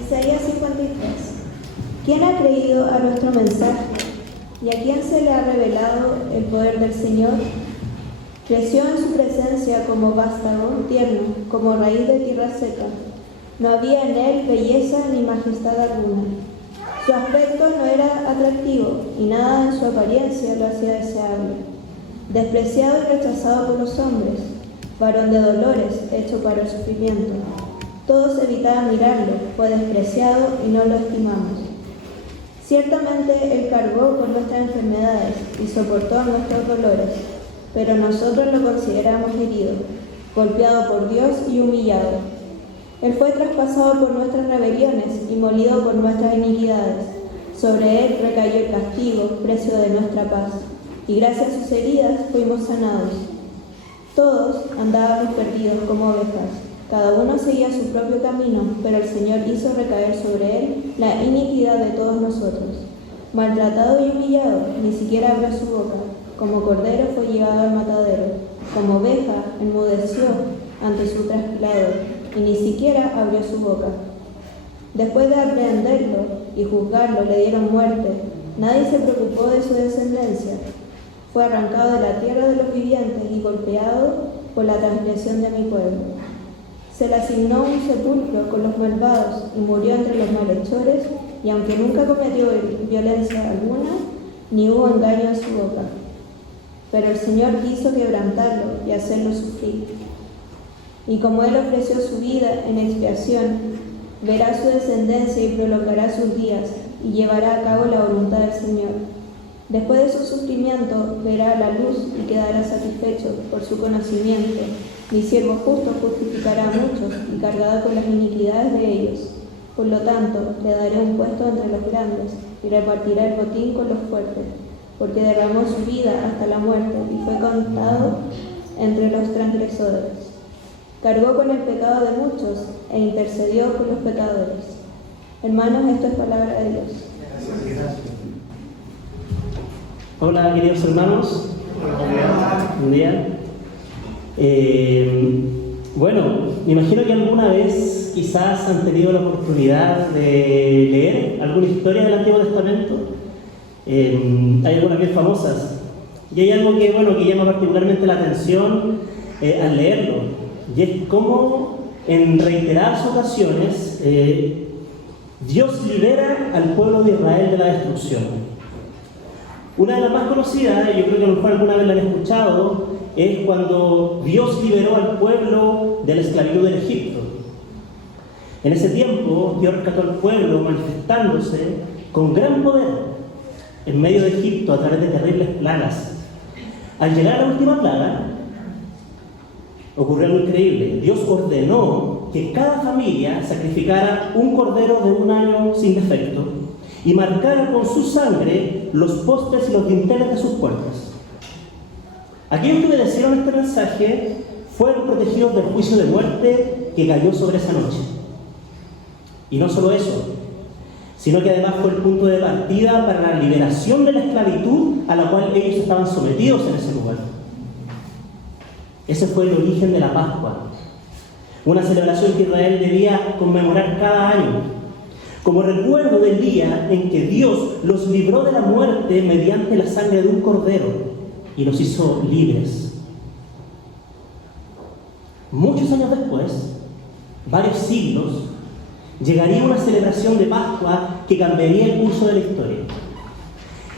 Isaías 53. ¿Quién ha creído a nuestro mensaje? ¿Y a quién se le ha revelado el poder del Señor? Creció en su presencia como vástago tierno, como raíz de tierra seca. No había en él belleza ni majestad alguna. Su aspecto no era atractivo y nada en su apariencia lo hacía deseable. Despreciado y rechazado por los hombres, varón de dolores, hecho para el sufrimiento. Todos evitaban mirarlo, fue despreciado y no lo estimamos. Ciertamente Él cargó con nuestras enfermedades y soportó nuestros dolores, pero nosotros lo consideramos herido, golpeado por Dios y humillado. Él fue traspasado por nuestras rebeliones y molido por nuestras iniquidades. Sobre Él recayó el castigo, precio de nuestra paz, y gracias a sus heridas fuimos sanados. Todos andábamos perdidos como ovejas. Cada uno seguía su propio camino, pero el Señor hizo recaer sobre él la iniquidad de todos nosotros. Maltratado y humillado, ni siquiera abrió su boca. Como cordero fue llevado al matadero. Como oveja, enmudeció ante su trasquilador, y ni siquiera abrió su boca. Después de aprehenderlo y juzgarlo, le dieron muerte. Nadie se preocupó de su descendencia. Fue arrancado de la tierra de los vivientes y golpeado por la transgresión de mi pueblo. Se le asignó un sepulcro con los malvados y murió entre los malhechores, y aunque nunca cometió violencia alguna, ni hubo engaño en su boca. Pero el Señor quiso quebrantarlo y hacerlo sufrir. Y como Él ofreció su vida en expiación, verá su descendencia y prolongará sus días, y llevará a cabo la voluntad del Señor. Después de su sufrimiento, verá la luz y quedará satisfecho por su conocimiento. Mi siervo justo justificará a muchos y cargará con las iniquidades de ellos. Por lo tanto, le daré un puesto entre los grandes y repartirá el botín con los fuertes, porque derramó su vida hasta la muerte y fue contado entre los transgresores. Cargó con el pecado de muchos e intercedió por los pecadores. Hermanos, esto es palabra de Dios. Hola, queridos hermanos. Buen día. Bueno, me imagino que alguna vez quizás han tenido la oportunidad de leer alguna historia del Antiguo Testamento. Hay algunas bien famosas. Y hay algo que llama particularmente la atención al leerlo. Y es cómo en reiteradas ocasiones Dios libera al pueblo de Israel de la destrucción. Una de las más conocidas, yo creo que a lo mejor alguna vez la han escuchado, es cuando Dios liberó al pueblo de la esclavitud en Egipto. En ese tiempo, Dios rescató al pueblo manifestándose con gran poder en medio de Egipto a través de terribles plagas. Al llegar a la última plaga, ocurrió algo increíble. Dios ordenó que cada familia sacrificara un cordero de 1 año sin defecto y marcara con su sangre los postes y los dinteles de sus puertas. Aquellos que obedecieron este mensaje fueron protegidos del juicio de muerte que cayó sobre esa noche. Y no solo eso, sino que además fue el punto de partida para la liberación de la esclavitud a la cual ellos estaban sometidos en ese lugar. Ese fue el origen de la Pascua, una celebración que Israel debía conmemorar cada año, como recuerdo del día en que Dios los libró de la muerte mediante la sangre de un cordero y los hizo libres. Muchos años después, varios siglos, llegaría una celebración de Pascua que cambiaría el curso de la historia.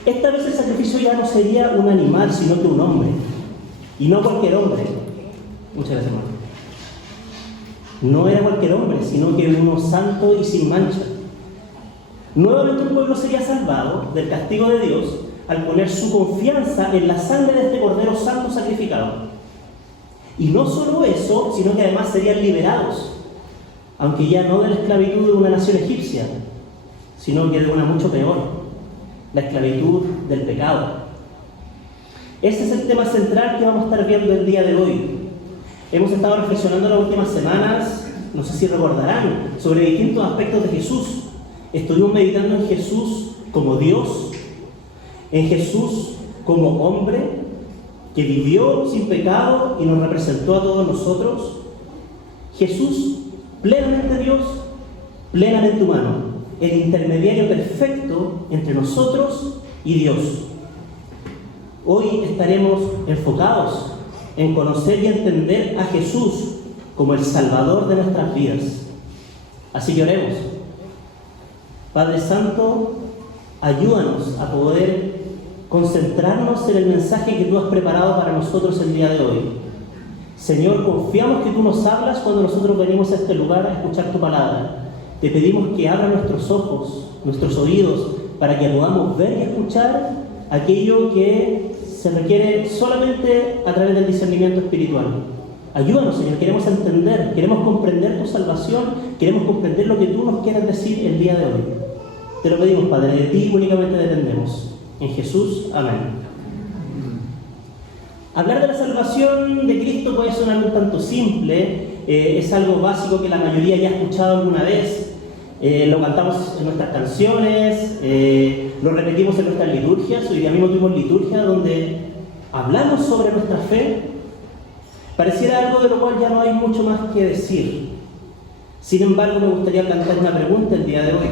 Esta vez el sacrificio ya no sería un animal, sino que un hombre. Y no cualquier hombre. Muchas gracias, hermano. No era cualquier hombre, sino que uno santo y sin mancha. Nuevamente un pueblo sería salvado del castigo de Dios al poner su confianza en la sangre de este cordero santo sacrificado. Y no solo eso, sino que además serían liberados, aunque ya no de la esclavitud de una nación egipcia, sino que de una mucho peor, la esclavitud del pecado. Ese es el tema central que vamos a estar viendo el día de hoy. Hemos estado reflexionando las últimas semanas, no sé si recordarán, sobre distintos aspectos de Jesús. Estuvimos meditando en Jesús como Dios, en Jesús como hombre, que vivió sin pecado y nos representó a todos nosotros. Jesús, plenamente Dios, plenamente humano, el intermediario perfecto entre nosotros y Dios. Hoy estaremos enfocados en conocer y entender a Jesús como el Salvador de nuestras vidas. Así que oremos. Padre Santo, ayúdanos a poder concentrarnos en el mensaje que tú has preparado para nosotros el día de hoy. Señor, confiamos que tú nos hablas cuando nosotros venimos a este lugar a escuchar tu palabra. Te pedimos que abra nuestros ojos, nuestros oídos, para que podamos ver y escuchar aquello que se requiere solamente a través del discernimiento espiritual. Ayúdanos, Señor, queremos entender, queremos comprender tu salvación, queremos comprender lo que tú nos quieres decir el día de hoy. Te lo pedimos, Padre, de ti únicamente dependemos. En Jesús, amén. Hablar de la salvación de Cristo puede sonar un tanto simple, es algo básico que la mayoría ya ha escuchado alguna vez, lo cantamos en nuestras canciones, lo repetimos en nuestras liturgias. Hoy día mismo tuvimos liturgia donde hablamos sobre nuestra fe. Pareciera algo de lo cual ya no hay mucho más que decir. Sin embargo, me gustaría plantear una pregunta el día de hoy.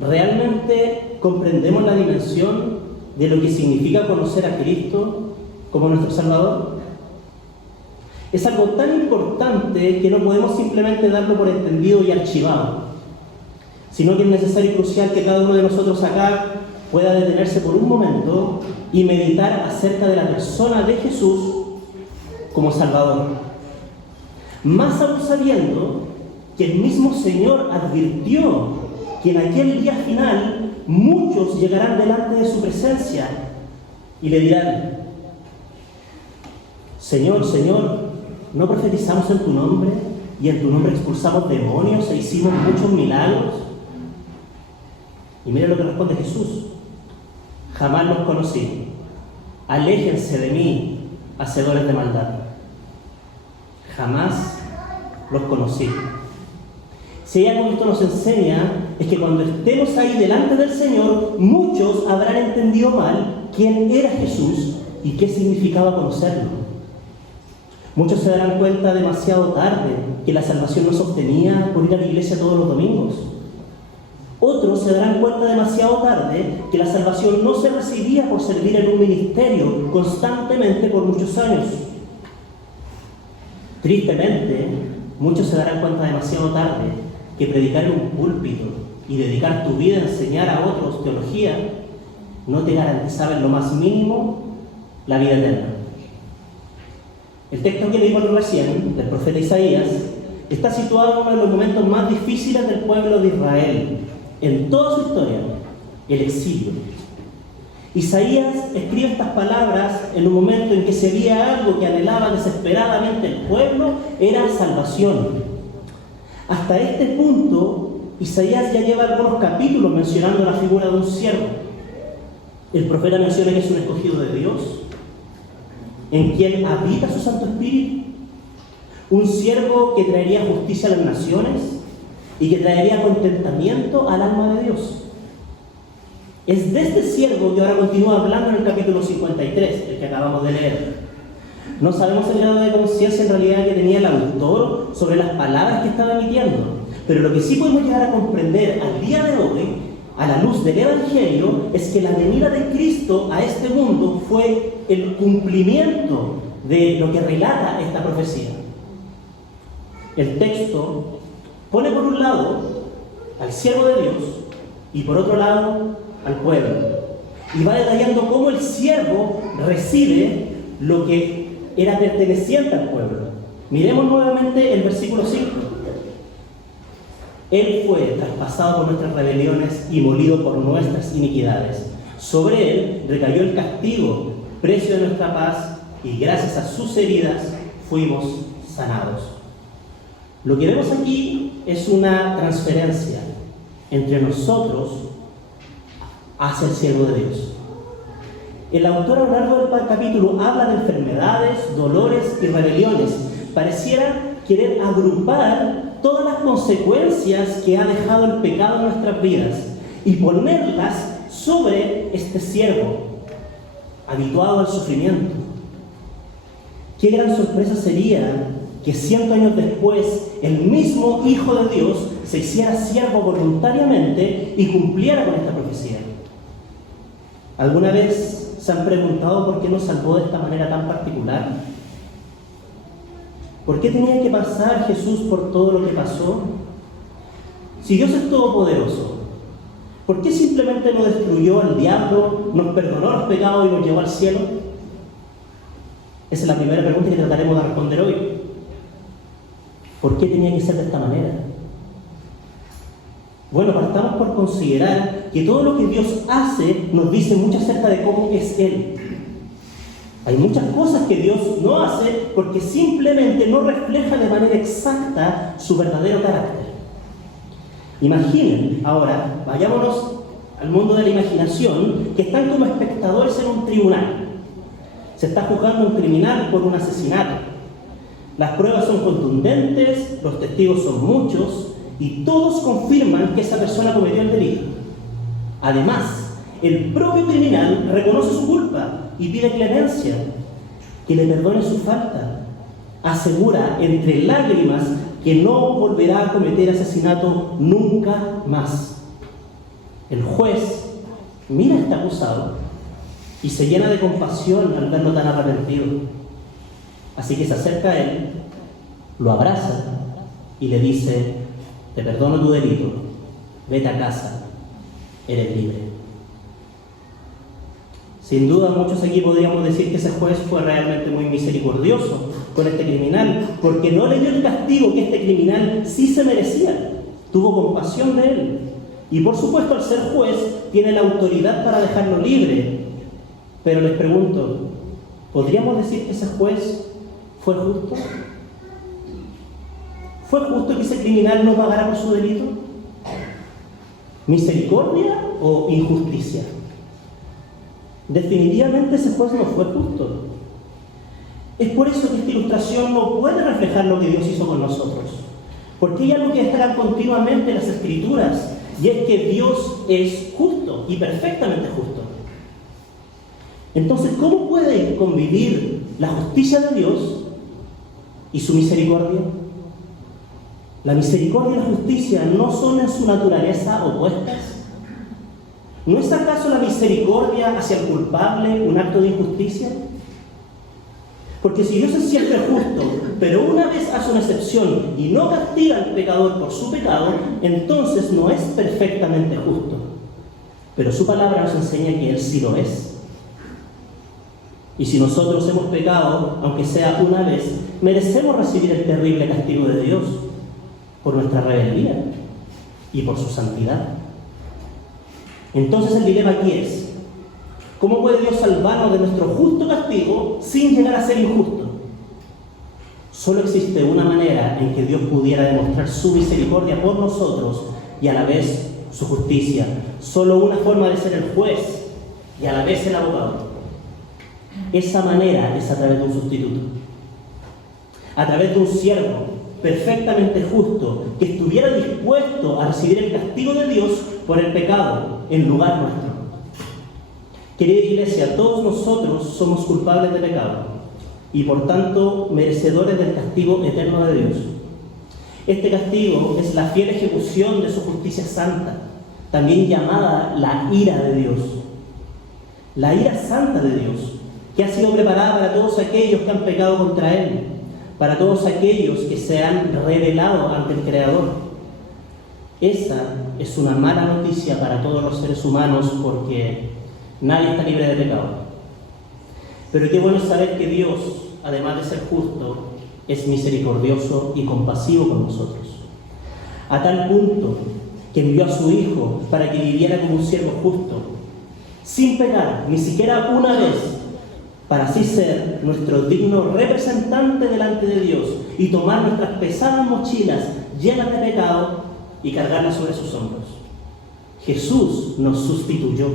¿Realmente comprendemos la dimensión de lo que significa conocer a Cristo como nuestro Salvador? Es algo tan importante que no podemos simplemente darlo por entendido y archivado, sino que es necesario y crucial que cada uno de nosotros acá pueda detenerse por un momento y meditar acerca de la persona de Jesús como Salvador. Más aún sabiendo que el mismo Señor advirtió que en aquel día final muchos llegarán delante de su presencia y le dirán: Señor, Señor, ¿no profetizamos en tu nombre y en tu nombre expulsamos demonios e hicimos muchos milagros? Y mira lo que responde Jesús: jamás los conocí, aléjense de mí, hacedores de maldad. Jamás los conocí. Si hay algo que esto nos enseña, es que cuando estemos ahí delante del Señor, muchos habrán entendido mal quién era Jesús y qué significaba conocerlo. Muchos se darán cuenta demasiado tarde que la salvación no se obtenía por ir a la iglesia todos los domingos. Otros se darán cuenta demasiado tarde que la salvación no se recibía por servir en un ministerio constantemente por muchos años. Tristemente, muchos se darán cuenta demasiado tarde que predicar en un púlpito y dedicar tu vida a enseñar a otros teología no te garantizaba en lo más mínimo la vida eterna. El texto que leímos recién, del profeta Isaías, está situado en uno de los momentos más difíciles del pueblo de Israel, en toda su historia, el exilio. Isaías escribe estas palabras en un momento en que se veía algo que anhelaba desesperadamente el pueblo, era salvación. Hasta este punto, Isaías ya lleva algunos capítulos mencionando la figura de un siervo. El profeta menciona que es un escogido de Dios, en quien habita su Santo Espíritu, un siervo que traería justicia a las naciones y que traería contentamiento al alma de Dios. Es de este siervo que ahora continúa hablando en el capítulo 53, el que acabamos de leer. No sabemos el grado de conciencia en realidad que tenía el autor sobre las palabras que estaba emitiendo, pero lo que sí podemos llegar a comprender al día de hoy, a la luz del Evangelio, es que la venida de Cristo a este mundo fue el cumplimiento de lo que relata esta profecía. El texto pone por un lado al siervo de Dios y por otro lado al pueblo, y va detallando cómo el siervo recibe lo que era perteneciente al pueblo. Miremos nuevamente el versículo 5. Él fue traspasado por nuestras rebeliones y molido por nuestras iniquidades. Sobre él recayó el castigo, precio de nuestra paz, y gracias a sus heridas fuimos sanados. Lo que vemos aquí es una transferencia entre nosotros hacia el siervo de Dios. El autor a lo largo del capítulo habla de enfermedades, dolores y rebeliones. Pareciera querer agrupar todas las consecuencias que ha dejado el pecado en nuestras vidas y ponerlas sobre este siervo, habituado al sufrimiento. Qué gran sorpresa sería que 100 años después el mismo Hijo de Dios se hiciera siervo voluntariamente y cumpliera con esta profecía. ¿Alguna vez se han preguntado por qué nos salvó de esta manera tan particular? ¿Por qué tenía que pasar Jesús por todo lo que pasó? Si Dios es todopoderoso, ¿por qué simplemente no destruyó al diablo, nos perdonó los pecados y nos llevó al cielo? Esa es la primera pregunta que trataremos de responder hoy. ¿Por qué tenía que ser de esta manera? Bueno, partamos por considerar que todo lo que Dios hace nos dice mucho acerca de cómo es Él. Hay muchas cosas que Dios no hace porque simplemente no refleja de manera exacta su verdadero carácter. Imaginen, ahora, vayámonos al mundo de la imaginación, que están como espectadores en un tribunal. Se está juzgando a un criminal por un asesinato. Las pruebas son contundentes, los testigos son muchos, y todos confirman que esa persona cometió el delito. Además, el propio criminal reconoce su culpa y pide clemencia, que le perdone su falta. Asegura entre lágrimas que no volverá a cometer asesinato nunca más. El juez mira a este acusado y se llena de compasión al verlo tan arrepentido. Así que se acerca a él, lo abraza y le dice: te perdono tu delito, vete a casa, eres libre. Sin duda muchos aquí podríamos decir que ese juez fue realmente muy misericordioso con este criminal, porque no le dio el castigo que este criminal sí se merecía. Tuvo compasión de él. Y por supuesto, al ser juez, tiene la autoridad para dejarlo libre. Pero les pregunto, ¿podríamos decir que ese juez fue justo? ¿Fue justo que ese criminal no pagara por su delito? ¿Misericordia o injusticia? Definitivamente ese juez no fue justo. Es por eso que esta ilustración no puede reflejar lo que Dios hizo con nosotros. Porque hay algo que destacan continuamente en las Escrituras, y es que Dios es justo y perfectamente justo. Entonces, ¿cómo puede convivir la justicia de Dios y su misericordia? La misericordia y la justicia no son en su naturaleza opuestas. ¿No es acaso la misericordia hacia el culpable un acto de injusticia? Porque si Dios es siempre justo, pero una vez hace una excepción y no castiga al pecador por su pecado, entonces no es perfectamente justo. Pero su palabra nos enseña que Él sí lo es. Y si nosotros hemos pecado, aunque sea una vez, merecemos recibir el terrible castigo de Dios por nuestra rebeldía y por su santidad. Entonces el dilema aquí es: ¿cómo puede Dios salvarnos de nuestro justo castigo sin llegar a ser injusto? Solo existe una manera en que Dios pudiera demostrar su misericordia por nosotros y a la vez su justicia. Solo una forma de ser el juez y a la vez el abogado. Esa manera es a través de un sustituto. A través de un siervo perfectamente justo que estuviera dispuesto a recibir el castigo de Dios por el pecado en lugar nuestro. Querida Iglesia, todos nosotros somos culpables de pecado y por tanto merecedores del castigo eterno de Dios. Este castigo es la fiel ejecución de su justicia santa, también llamada la ira de Dios. La ira santa de Dios, que ha sido preparada para todos aquellos que han pecado contra Él, para todos aquellos que se han rebelado ante el Creador. Esa es una mala noticia para todos los seres humanos porque nadie está libre de pecado. Pero qué bueno saber que Dios, además de ser justo, es misericordioso y compasivo con nosotros. A tal punto que envió a su Hijo para que viviera como un siervo justo, sin pecar, ni siquiera una vez, para así ser nuestro digno representante delante de Dios y tomar nuestras pesadas mochilas llenas de pecado y cargarlas sobre sus hombros. Jesús nos sustituyó.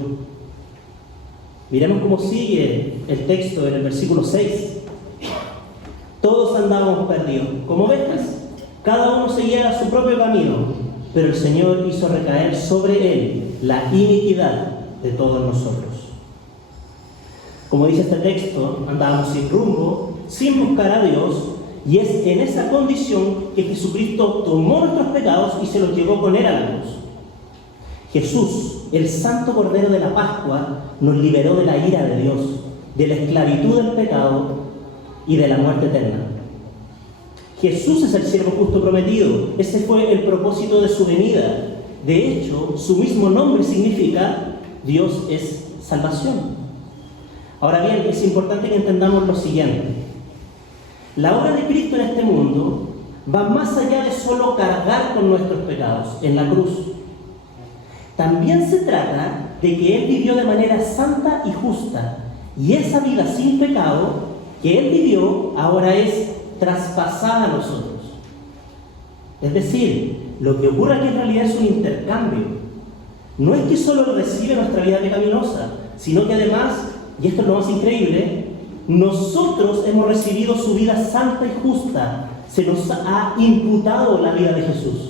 Miremos cómo sigue el texto en el versículo 6. Todos andábamos perdidos, como ovejas, cada uno seguía su propio camino, pero el Señor hizo recaer sobre él la iniquidad de todos nosotros. Como dice este texto, andábamos sin rumbo, sin buscar a Dios, Y es en esa condición que Jesucristo tomó nuestros pecados y se los llevó con él a la cruz. Jesús, el Santo Cordero de la Pascua, nos liberó de la ira de Dios, de la esclavitud del pecado y de la muerte eterna. Jesús es el siervo justo prometido. Ese fue el propósito de su venida. De hecho, su mismo nombre significa Dios es salvación. Ahora bien, es importante que entendamos lo siguiente. La obra de Cristo en este mundo va más allá de solo cargar con nuestros pecados en la cruz. También se trata de que Él vivió de manera santa y justa, y esa vida sin pecado que Él vivió ahora es traspasada a nosotros. Es decir, lo que ocurre aquí en realidad es un intercambio. No es que solo Él recibe nuestra vida pecaminosa, sino que además, y esto es lo más increíble, nosotros hemos recibido su vida santa y justa. Se nos ha imputado la vida de Jesús.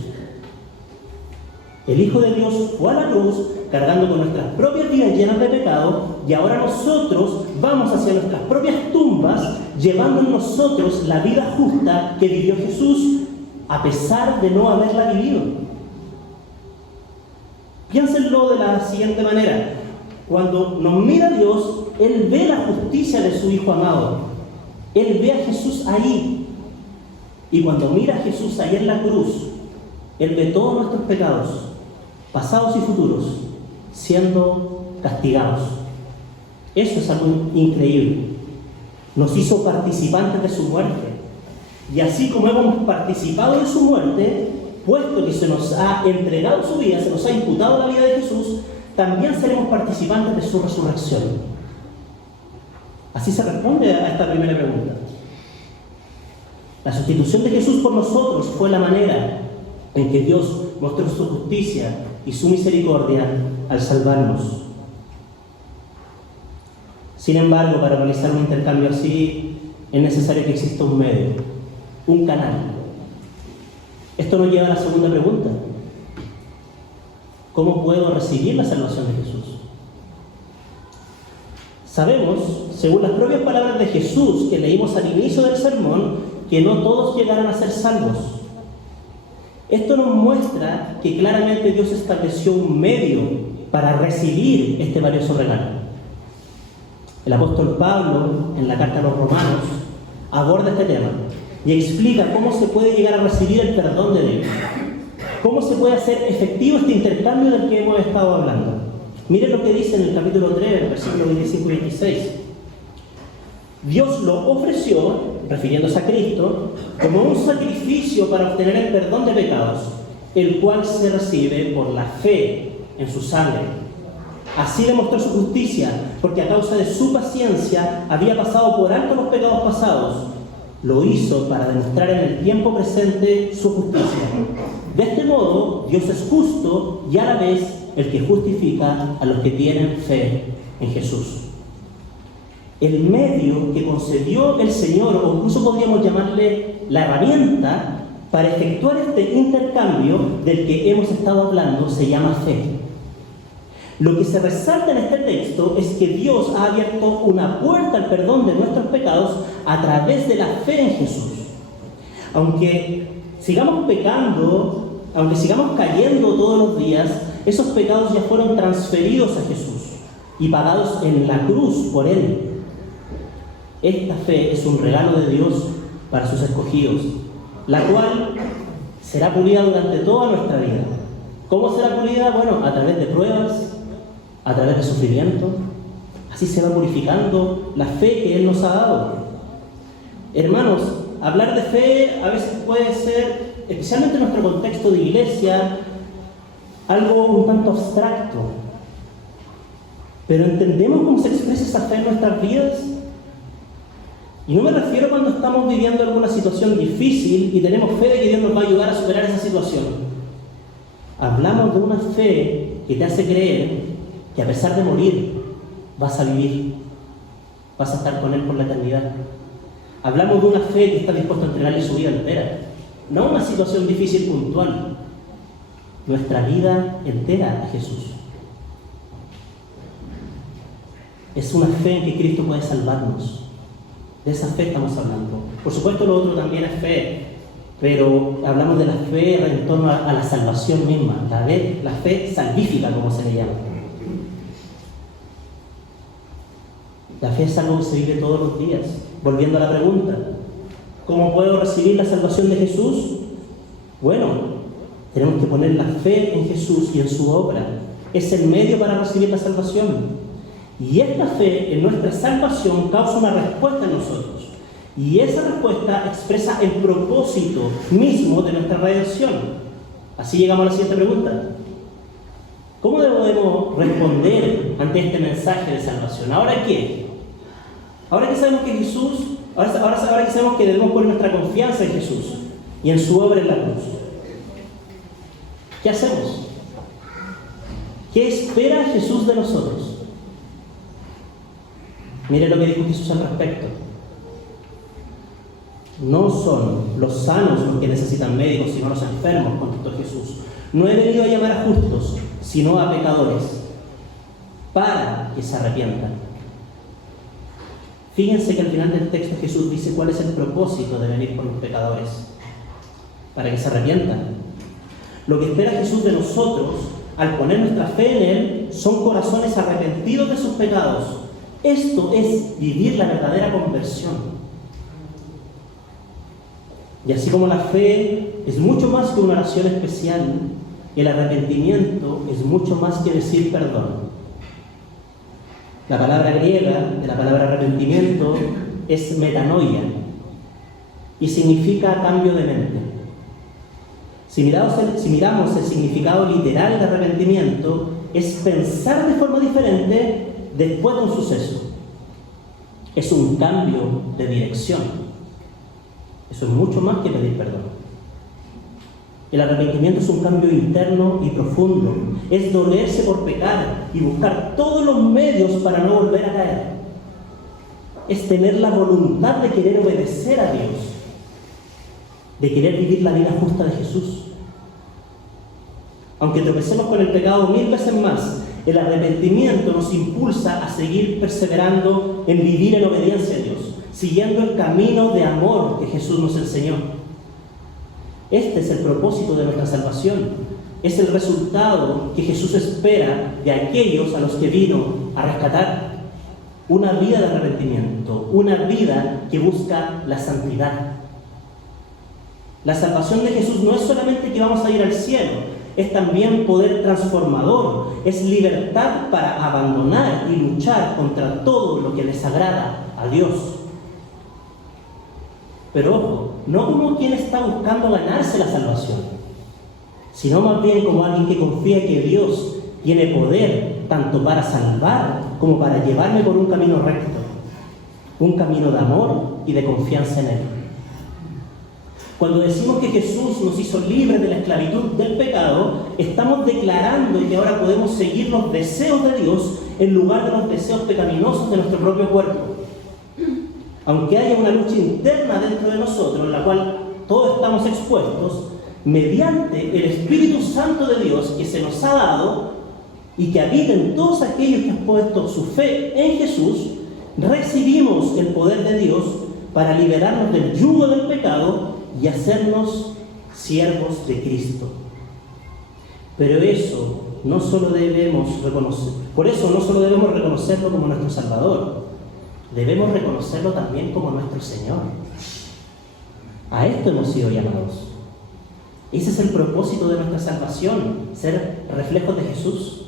El Hijo de Dios fue a la cruz cargando con nuestras propias vidas llenas de pecado, y ahora nosotros vamos hacia nuestras propias tumbas llevando en nosotros la vida justa que vivió Jesús, a pesar de no haberla vivido. Piénsenlo de la siguiente manera. Cuando nos mira Dios, Él ve la justicia de su Hijo amado. Él ve a Jesús ahí. Y cuando mira a Jesús ahí en la cruz, Él ve todos nuestros pecados, pasados y futuros, siendo castigados. Eso es algo increíble. Nos hizo participantes de su muerte. Y así como hemos participado de su muerte, puesto que se nos ha entregado su vida, se nos ha imputado la vida de Jesús, también seremos participantes de su resurrección. Así se responde a esta primera pregunta. La sustitución de Jesús por nosotros fue la manera en que Dios mostró su justicia y su misericordia al salvarnos. Sin embargo, para realizar un intercambio así, es necesario que exista un medio, un canal. Esto nos lleva a la segunda pregunta. ¿Cómo puedo recibir la salvación de Jesús? Sabemos, según las propias palabras de Jesús que leímos al inicio del sermón, que no todos llegarán a ser salvos. Esto nos muestra que claramente Dios estableció un medio para recibir este valioso regalo. El apóstol Pablo, en la carta a los Romanos, aborda este tema y explica cómo se puede llegar a recibir el perdón de Dios. ¿Cómo se puede hacer efectivo este intercambio del que hemos estado hablando? Miren lo que dice en el capítulo 3, versículos 25 y 26. Dios lo ofreció, refiriéndose a Cristo, como un sacrificio para obtener el perdón de pecados, el cual se recibe por la fe en su sangre. Así demostró su justicia, porque a causa de su paciencia había pasado por alto los pecados pasados. Lo hizo para demostrar en el tiempo presente su justicia. De este modo, Dios es justo y a la vez el que justifica a los que tienen fe en Jesús. El medio que concedió el Señor, o incluso podríamos llamarle la herramienta para efectuar este intercambio del que hemos estado hablando, se llama fe. Lo que se resalta en este texto es que Dios ha abierto una puerta al perdón de nuestros pecados a través de la fe en Jesús. Aunque sigamos pecando, aunque sigamos cayendo todos los días, esos pecados ya fueron transferidos a Jesús y pagados en la cruz por Él. Esta fe es un regalo de Dios para sus escogidos, la cual será pulida durante toda nuestra vida. ¿Cómo será pulida? Bueno, a través de pruebas, a través de sufrimiento. Así se va purificando la fe que Él nos ha dado. Hermanos, hablar de fe a veces puede ser, especialmente en nuestro contexto de iglesia, algo un tanto abstracto. Pero ¿entendemos cómo se expresa esa fe en nuestras vidas? Y no me refiero cuando estamos viviendo alguna situación difícil y tenemos fe de que Dios nos va a ayudar a superar esa situación. Hablamos de una fe que te hace creer que a pesar de morir, vas a vivir, vas a estar con Él por la eternidad. Hablamos de una fe que está dispuesta a entregarle su vida entera, no una situación difícil puntual, nuestra vida entera a Jesús. Es una fe en que Cristo puede salvarnos. De esa fe estamos hablando. Por supuesto, lo otro también es fe, pero hablamos de la fe en torno a la salvación misma, la fe salvífica, como se le llama. La fe es algo que se vive todos los días. Volviendo a la pregunta, ¿cómo puedo recibir la salvación de Jesús? Bueno, tenemos que poner la fe en Jesús y en su obra. Es el medio para recibir la salvación. Y esta fe en nuestra salvación causa una respuesta en nosotros. Y esa respuesta expresa el propósito mismo de nuestra redención. Así llegamos a la siguiente pregunta. ¿Cómo debemos responder ante este mensaje de salvación? ¿Ahora qué? Ahora que sabemos que Jesús, ahora que sabemos que debemos poner nuestra confianza en Jesús y en su obra en la cruz, ¿qué hacemos? ¿Qué espera Jesús de nosotros? Mire lo que dijo Jesús al respecto. No son los sanos los que necesitan médicos, sino los enfermos, contestó Jesús. No he venido a llamar a justos, sino a pecadores, para que se arrepientan. Fíjense que al final del texto Jesús dice cuál es el propósito de venir por los pecadores, para que se arrepientan. Lo que espera Jesús de nosotros, al poner nuestra fe en Él, son corazones arrepentidos de sus pecados. Esto es vivir la verdadera conversión. Y así como la fe es mucho más que una oración especial, el arrepentimiento es mucho más que decir perdón. La palabra griega de la palabra arrepentimiento es metanoia y significa cambio de mente. Si miramos el significado literal de arrepentimiento, es pensar de forma diferente después de un suceso. Es un cambio de dirección. Eso es mucho más que pedir perdón. El arrepentimiento es un cambio interno y profundo. Es dolerse por pecar y buscar todos los medios para no volver a caer. Es tener la voluntad de querer obedecer a Dios, de querer vivir la vida justa de Jesús. Aunque tropecemos con el pecado 1000 veces más, el arrepentimiento nos impulsa a seguir perseverando en vivir en obediencia a Dios, siguiendo el camino de amor que Jesús nos enseñó. Este es el propósito de nuestra salvación. Es el resultado que Jesús espera de aquellos a los que vino a rescatar. Una vida de arrepentimiento, una vida que busca la santidad. La salvación de Jesús no es solamente que vamos a ir al cielo, es también poder transformador, es libertad para abandonar y luchar contra todo lo que desagrada a Dios. Pero ojo, no como quien está buscando ganarse la salvación, sino más bien como alguien que confía que Dios tiene poder tanto para salvar como para llevarme por un camino recto, un camino de amor y de confianza en Él. Cuando decimos que Jesús nos hizo libres de la esclavitud del pecado, estamos declarando que ahora podemos seguir los deseos de Dios en lugar de los deseos pecaminosos de nuestro propio cuerpo. Aunque haya una lucha interna dentro de nosotros, en la cual todos estamos expuestos, mediante el Espíritu Santo de Dios que se nos ha dado y que habita en todos aquellos que han puesto su fe en Jesús, recibimos el poder de Dios para liberarnos del yugo del pecado y hacernos siervos de Cristo. Pero eso no solo debemos reconocer, por eso no solo debemos reconocerlo como nuestro Salvador, debemos reconocerlo también como nuestro Señor. A esto hemos sido llamados. Ese es el propósito de nuestra salvación, ser reflejos de Jesús.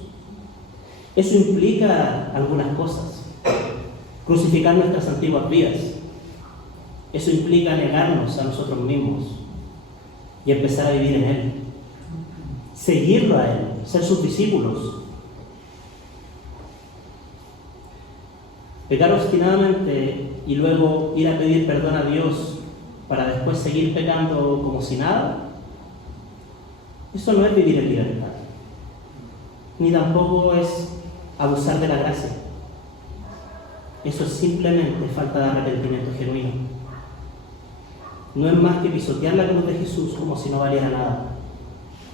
Eso implica algunas cosas. Crucificar nuestras antiguas vidas. Eso implica negarnos a nosotros mismos y empezar a vivir en Él. Seguirlo a Él, ser sus discípulos. Pecar obstinadamente y luego ir a pedir perdón a Dios para después seguir pecando como si nada, eso no es vivir en libertad, ni tampoco es abusar de la gracia. Eso es simplemente falta de arrepentimiento genuino. No es más que pisotear la cruz de Jesús como si no valiera nada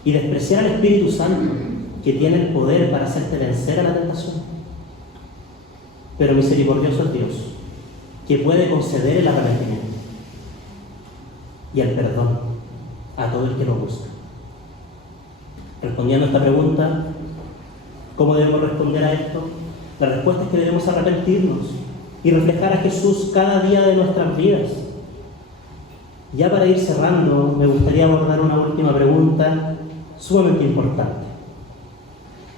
y despreciar al Espíritu Santo que tiene el poder para hacerte vencer a la tentación. Pero misericordioso es Dios que puede conceder el arrepentimiento y el perdón a todo el que lo busca. Respondiendo a esta pregunta, ¿cómo debemos responder a esto? La respuesta es que debemos arrepentirnos y reflejar a Jesús cada día de nuestras vidas. Ya para ir cerrando, me gustaría abordar una última pregunta sumamente importante.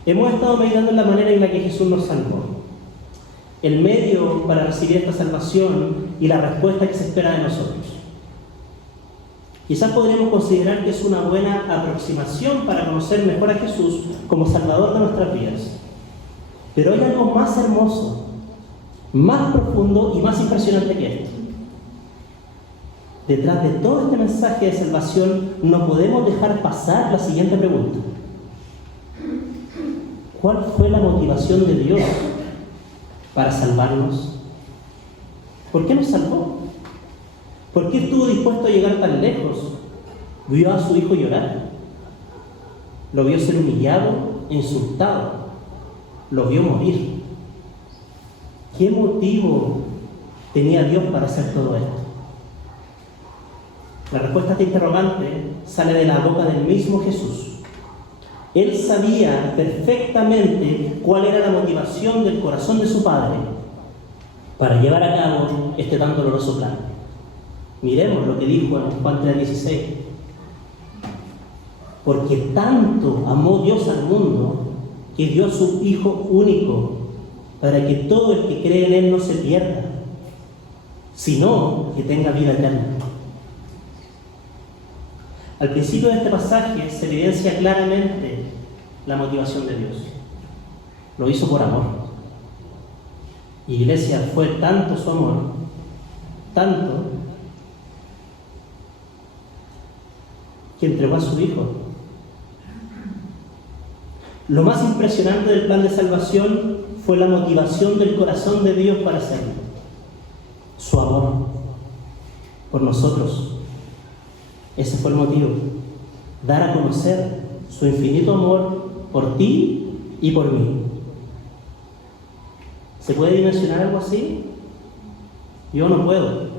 Hemos estado meditando en la manera en la que Jesús nos salvó, el medio para recibir esta salvación y la respuesta que se espera de nosotros. Quizás podríamos considerar que es una buena aproximación para conocer mejor a Jesús como Salvador de nuestras vidas. Pero hay algo más hermoso, más profundo y más impresionante que esto. Detrás de todo este mensaje de salvación no podemos dejar pasar la siguiente pregunta. ¿Cuál fue la motivación de Dios para salvarnos? ¿Por qué nos salvó? ¿Por qué estuvo dispuesto a llegar tan lejos? Vio a su hijo llorar. Lo vio ser humillado e insultado. Lo vio morir. ¿Qué motivo tenía Dios para hacer todo esto? La respuesta a esta interrogante sale de la boca del mismo Jesús. Él sabía perfectamente cuál era la motivación del corazón de su Padre para llevar a cabo este tan doloroso plan. Miremos lo que dijo en Juan 3:16. Porque tanto amó Dios al mundo que dio a su Hijo único para que todo el que cree en Él no se pierda, sino que tenga vida eterna. Al principio de este pasaje se evidencia claramente la motivación de Dios. Lo hizo por amor. Iglesia, fue tanto su amor, tanto, que entregó a su Hijo. Lo más impresionante del plan de salvación fue la motivación del corazón de Dios para hacerlo. Su amor por nosotros. Ese fue el motivo. Dar a conocer su infinito amor por ti y por mí. ¿Se puede dimensionar algo así? Yo no puedo.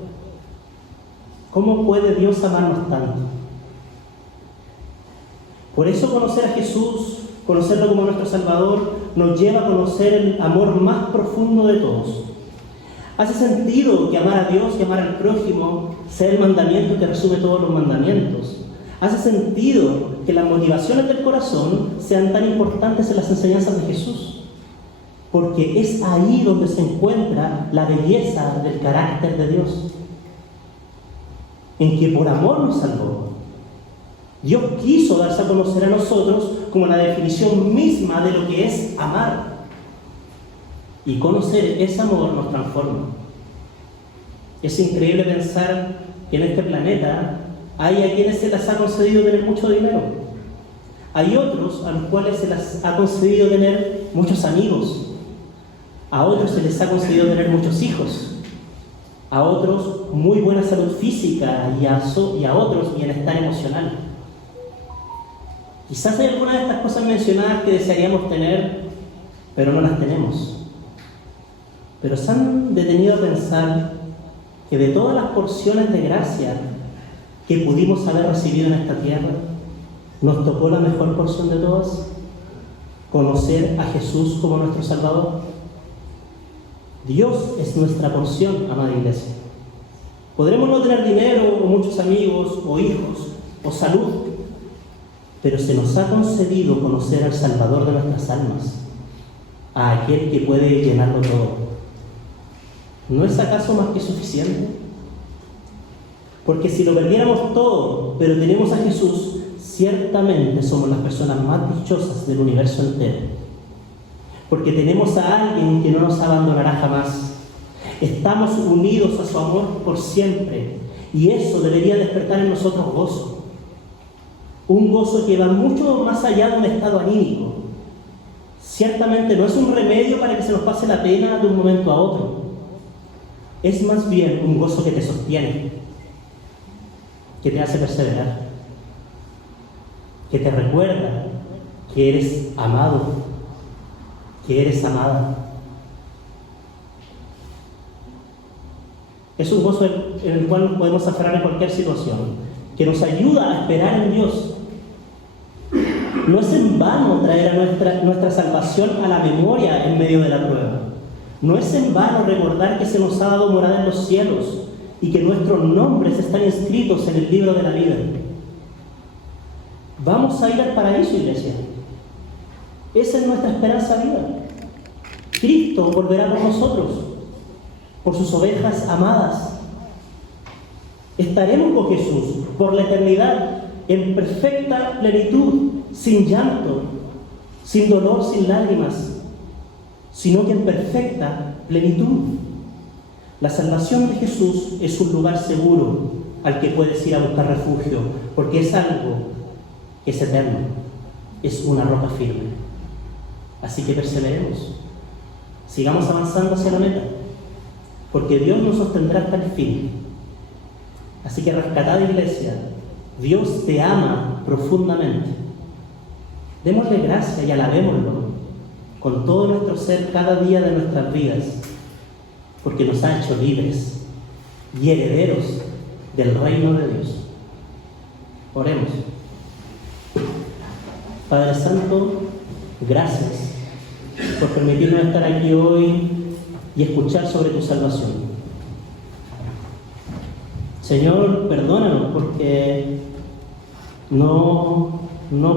¿Cómo puede Dios amarnos tanto? Por eso conocer a Jesús, conocerlo como nuestro Salvador, nos lleva a conocer el amor más profundo de todos. Hace sentido que amar a Dios y amar al prójimo sea el mandamiento que resume todos los mandamientos. Hace sentido que las motivaciones del corazón sean tan importantes en las enseñanzas de Jesús, porque es ahí donde se encuentra la belleza del carácter de Dios, en que por amor nos salvó. Dios quiso darse a conocer a nosotros como la definición misma de lo que es amar. Y conocer ese amor nos transforma. Es increíble pensar que en este planeta hay a quienes se les ha concedido tener mucho dinero. Hay otros a los cuales se les ha concedido tener muchos amigos. A otros se les ha concedido tener muchos hijos. A otros muy buena salud física y a otros bienestar emocional. Quizás hay algunas de estas cosas mencionadas que desearíamos tener, pero no las tenemos. Pero ¿se han detenido a pensar que de todas las porciones de gracia que pudimos haber recibido en esta tierra, nos tocó la mejor porción de todas? Conocer a Jesús como nuestro Salvador. Dios es nuestra porción, amada iglesia. Podremos no tener dinero, o muchos amigos, o hijos, o salud, pero se nos ha concedido conocer al Salvador de nuestras almas, a aquel que puede llenarlo todo. ¿No es acaso más que suficiente? Porque si lo perdiéramos todo, pero tenemos a Jesús, ciertamente somos las personas más dichosas del universo entero. Porque tenemos a alguien que no nos abandonará jamás. Estamos unidos a su amor por siempre, y eso debería despertar en nosotros gozo. Un gozo que va mucho más allá de un estado anímico. Ciertamente no es un remedio para que se nos pase la pena de un momento a otro. Es más bien un gozo que te sostiene, que te hace perseverar, que te recuerda que eres amado, que eres amada. Es un gozo en el cual nos podemos aferrar en cualquier situación, que nos ayuda a esperar en Dios. No es en vano traer a nuestra salvación a la memoria en medio de la prueba. No es en vano recordar que se nos ha dado morada en los cielos y que nuestros nombres están inscritos en el libro de la vida. Vamos a ir al paraíso, iglesia. Esa es nuestra esperanza viva. Cristo volverá por nosotros, por sus ovejas amadas. Estaremos con Jesús por la eternidad en perfecta plenitud, sin llanto, sin dolor, sin lágrimas, sino que en perfecta plenitud. La salvación de Jesús es un lugar seguro al que puedes ir a buscar refugio, porque es algo que es eterno, es una roca firme. Así que perseveremos, sigamos avanzando hacia la meta, porque Dios nos sostendrá hasta el fin. Así que rescatada iglesia, Dios te ama profundamente. Démosle gracias y alabémoslo con todo nuestro ser cada día de nuestras vidas, porque nos ha hecho libres y herederos del reino de Dios. Oremos. Padre Santo, gracias por permitirnos estar aquí hoy y escuchar sobre tu salvación. Señor, perdónanos porque no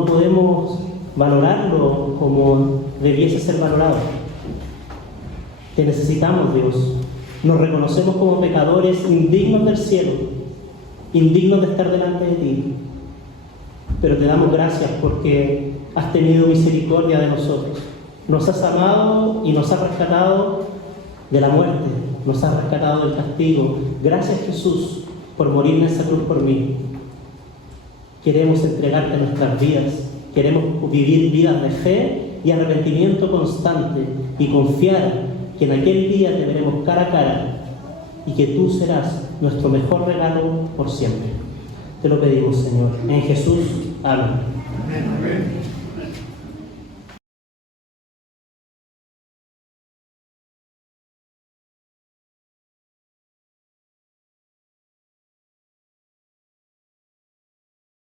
podemos valorarlo como debiese ser valorado. Te necesitamos, Dios. Nos reconocemos como pecadores indignos del cielo, indignos de estar delante de ti. Pero te damos gracias porque has tenido misericordia de nosotros. Nos has amado y nos has rescatado de la muerte, nos has rescatado del castigo. Gracias, Jesús, por morir en esa cruz por mí. Queremos entregarte nuestras vidas, queremos vivir vidas de fe y arrepentimiento constante y confiar que en aquel día te veremos cara a cara y que tú serás nuestro mejor regalo por siempre. Te lo pedimos, Señor. En Jesús. Amén. Amén.